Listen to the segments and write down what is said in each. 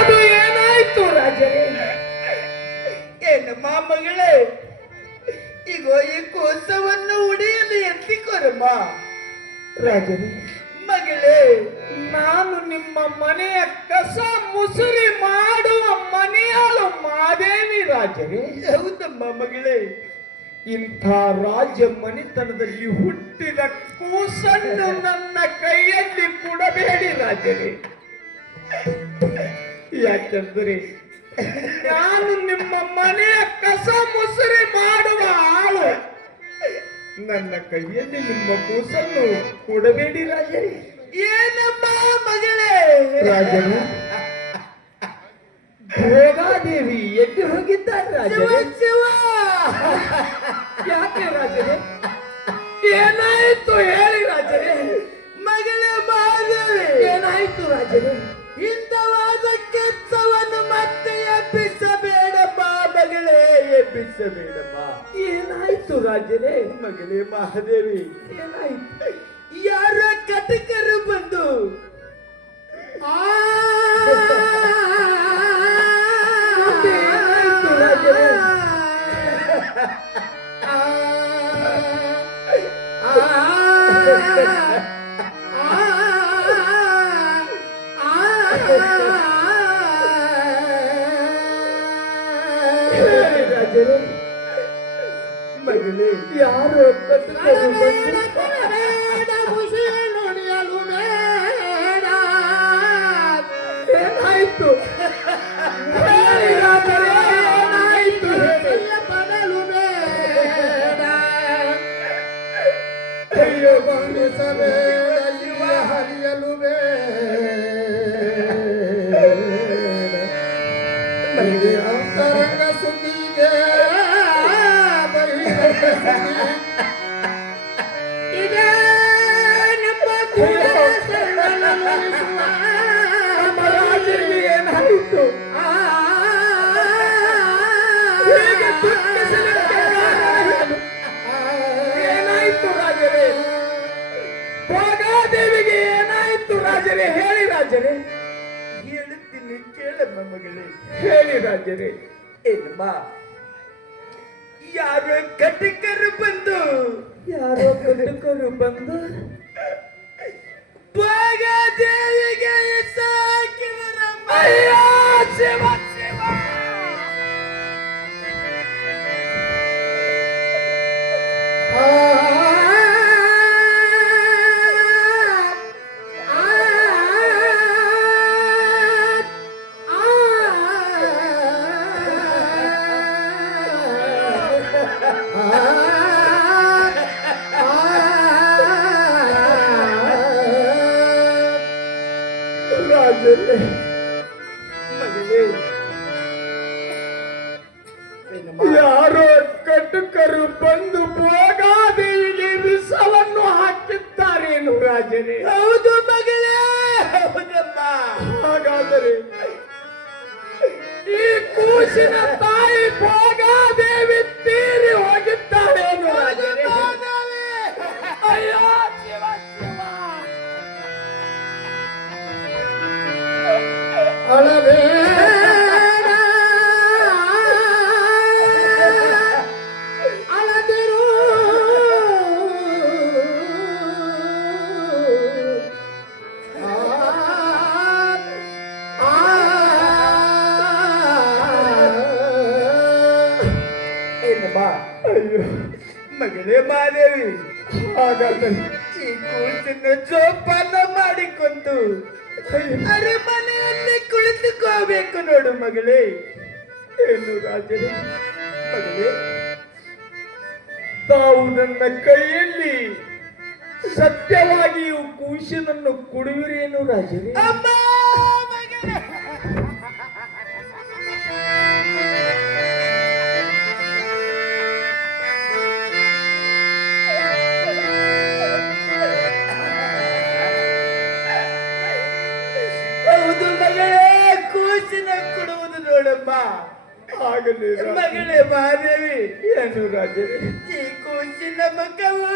ಅದು ಏನಾಯ್ತು ರಾಜರೇ? ಏನಮ್ಮ ಮಗಳೇ, ಈಗ ಈ ಕೋಸವನ್ನು ಉಡಿಯಲು ಎತ್ತಿಕೊರಮ್ಮ. ರಾಜರೇ, ಮಗಳೇ, ನಾನು ನಿಮ್ಮ ಮನೆಯ ಕಸ ಮುಸುರಿ ಮಾಡುವ ಮನೆಯಾಳು ಮಾದೇವಿ ರಾಜರೇ. ಹೌದಮ್ಮ ಮಗಳೇ. ಇಂಥ ರಾಜ ಮನೆತನದಲ್ಲಿ ಹುಟ್ಟಿದ ಕೂಸನ್ನು ನನ್ನ ಕೈಯಲ್ಲಿ ಕೊಡಬೇಡಿ ರಾಜರೇ. ಯಾಕೆಂದರೆ ನಾನು ನಿಮ್ಮ ಮನೆಯ ಕಸ ಮುಸುರಿ ಮಾಡುವ ಆಳು. ನನ್ನ ಕೈಯಲ್ಲಿ ನಿಮ್ಮ ಕೂಸನ್ನು ಕೊಡಬೇಡಿ ರಾಜರೇ. ಏನಮ್ಮ ಮಗಳೇ? ರಾಜರು, ಭೋಗಾದೇವಿ ಎದ್ದು ಹೋಗಿದ್ದಾರೆ ರಾಜರೇ. ಶಿವ, ಯಾಕೆ ರಾಜರೇ? ಏನಾಯ್ತು ಹೇಳಿ ರಾಜರೇ. ಮಗಳೇ ಮಾದೇವಿ, ಏನಾಯ್ತು ರಾಜರೇ? ಇಂಥವಾದ ಕೆತ್ತವನ್ನು ಮತ್ತೆ ಎಬ್ಬಿಸಬೇಡಮ್ಮ ಮಗಳೇ, ಎಬ್ಬಿಸಬೇಡಮ್ಮ. ಏನಾಯ್ತು ರಾಜರೇ? ಮಗಳೇ ಮಹಾದೇವಿ, ಏನಾಯ್ತು? ಯಾರ ಕಟಕರು ಬಂದು ಏನಾಯ್ತು ರಾಜರೇ? ಹೇಳಿ ರಾಜರೇ. ಮಗಳೇ, ಯಾರು ಕಟ್ಟುಕೊಂಡು ಬಂದು ಏನಾಯ್ತು ಹೇಳಿ ರಾಜರೇ, ಏನಾಯ್ತು ಹೇಳಿ. ಅಯ್ಯೋ ಬಂಧಿಸಬೇಡ, ಶಿವ ಹರಿಯಲು ಬೇಡ. ಅಂತರಂಗ ಸುದ್ದಿಗೆ ಬಹಿರಂಗ ಸುದ್ದಿ. ಇದೇ ನಮ್ಮ ನಮ್ಮ ರಾಜರಿಗೆ ಏನಾಯ್ತು? ಹೀಗೆ ದುಃಖಿಸಲಿಕ್ಕೆ ಕಾರಣವೇನು? ಏನಾಯ್ತು ರಾಜರೇ? ಭೋಗಾದೇವಿಗೆ ಏನಾಯ್ತು ರಾಜರೇ? ಹೇಳಿ ರಾಜರೇ. ಹೇಳುತ್ತೀನಿ ಕೇಳಮ್ಮ ಮಗಳೇ. ಹೇಳಿ ರಾಜರೇ. ಏನಮ್ಮ, ಯಾರು ಕಟಕರು ಬಂದು ಯಾರೋ ಕಟುಕರು ಬಂದು ಭೋಗದೇವಿಗೆ ಸಾಕಿದರಮ್ಮ. ಅಯ್ಯೋ ಶಿವ ಶಿವ. ರಾಜರೇ, ಮಗಳೇ, ಏನಮ್ಮ? ಯಾರೋ ಕಟುಕರು ಬಂದು ಭೋಗಾದೇವಿಗೆ ವಿಷವನ್ನು ಹಾಕಿದ್ದಾರೇನು ರಾಜರೇ? ಹೌದು ಮಗಳೇ, ಹೌದಮ್ಮ. ಹಾಗಾದರೆ ಈ ಕೂಸಿನ ತಾಯಿ ಭೋಗಾದೇವಿ ತೀರಿ ಹೋಗಿದ್ದಾರೇನು ರಾಜರೇ? ಅಯ್ಯೋ ಶಿವ ಶಿವ. ಅಳಬೇಡ, ಅಳದಿರು. ಏನಮ್ಮ? ಅಯ್ಯೋ ಮಗಳೇ ಮಾದೇವಿ, ಹಾಗಾದರೆ ಈ ಕೂಸನ್ನು ಜೋಪಾನ ಮಾಡಿಕೊಂಡು ಅರಮನೆಯಲ್ಲಿ ಕುಳಿತುಕೋಬೇಕು ನೋಡು ಮಗಳೇ. ಏನು ರಾಜರೇ? ಮಗಳೇ, ತಾವು ನನ್ನ ಕೈಯಲ್ಲಿ ಸತ್ಯವಾಗಿಯೂ ಕೂಸಿನನ್ನು ಕೊಡುವಿರೇನು ರಾಜರೇ? ಅಮ್ಮ ಮಗಳೇ. ಹೌದು ಮಗಳೇ, ಕೂಸಿನ ಕೊಡುವುದು ನೋಡಮ್ಮ. ಆಗಲಿ ಮಗಳೇ ಮಹಾದೇವಿ, ಏನು ರಾಜರೇ? ಈ ಕೂಸಿನ ಮುಖವು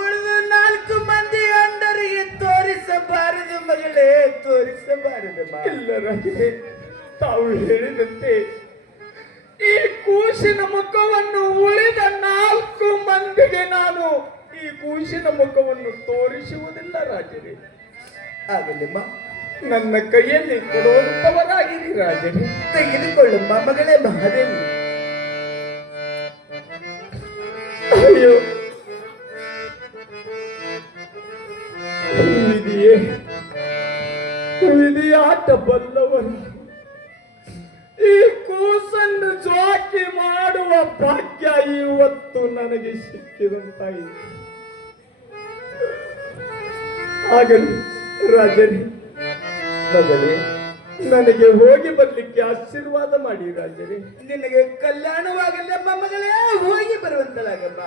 ಉಳಿದ 4 ಮಂದಿ ಗಂಡರಿಗೆ ತೋರಿ ತೋರಿಸಬಾರದು ಮಗಳೇ, ತೋರಿಸಬಾರದಮ್ಮ. ಇಲ್ಲ ರಾಜರೇ, ತಾವು ಹೇಳಿದಂತೆ ಈ ಕೂಸಿನ ಮುಖವನ್ನು ಉಳಿದ 4 ಮಂದಿಗೆ ನಾನು ಈ ಕೂಸಿನ ಮುಖವನ್ನು ತೋರಿಸುವುದಿಲ್ಲ ರಾಜರೇ. ಆಗಲಿಮ್ಮ, ನನ್ನ ಕೈಯಲ್ಲಿ ಕೊಡುವಂತವರಾಗಿರಿ ರಾಜರೇ. ತೆಗೆದುಕೊಳ್ಳಮ್ಮ ಮಗಳೇ ಮಹಾದೇವಿ. ಅಯ್ಯೋ ವಿಧಿಯೇ, ವಿಧಿಯಾಟ ಬಲ್ಲವರು ಈ ಕೂಸನ್ನು ಜೋಕಿ ಮಾಡುವ ಭಾಗ್ಯ ಇವತ್ತು ನನಗೆ ಸಿಕ್ಕಿದಂತಾಯಿತು. ಆಗಲಿ ರಾಜರೇ, ಮಗಳೇ, ನನಗೆ ಹೋಗಿ ಬರ್ಲಿಕ್ಕೆ ಆಶೀರ್ವಾದ ಮಾಡಿ ರಾಜರೇ. ನಿನಗೆ ಕಲ್ಯಾಣವಾಗಲಮ್ಮ ಮಗಳೇ, ಹೋಗಿ ಬರುವಂತಲಾಗಮ್ಮ.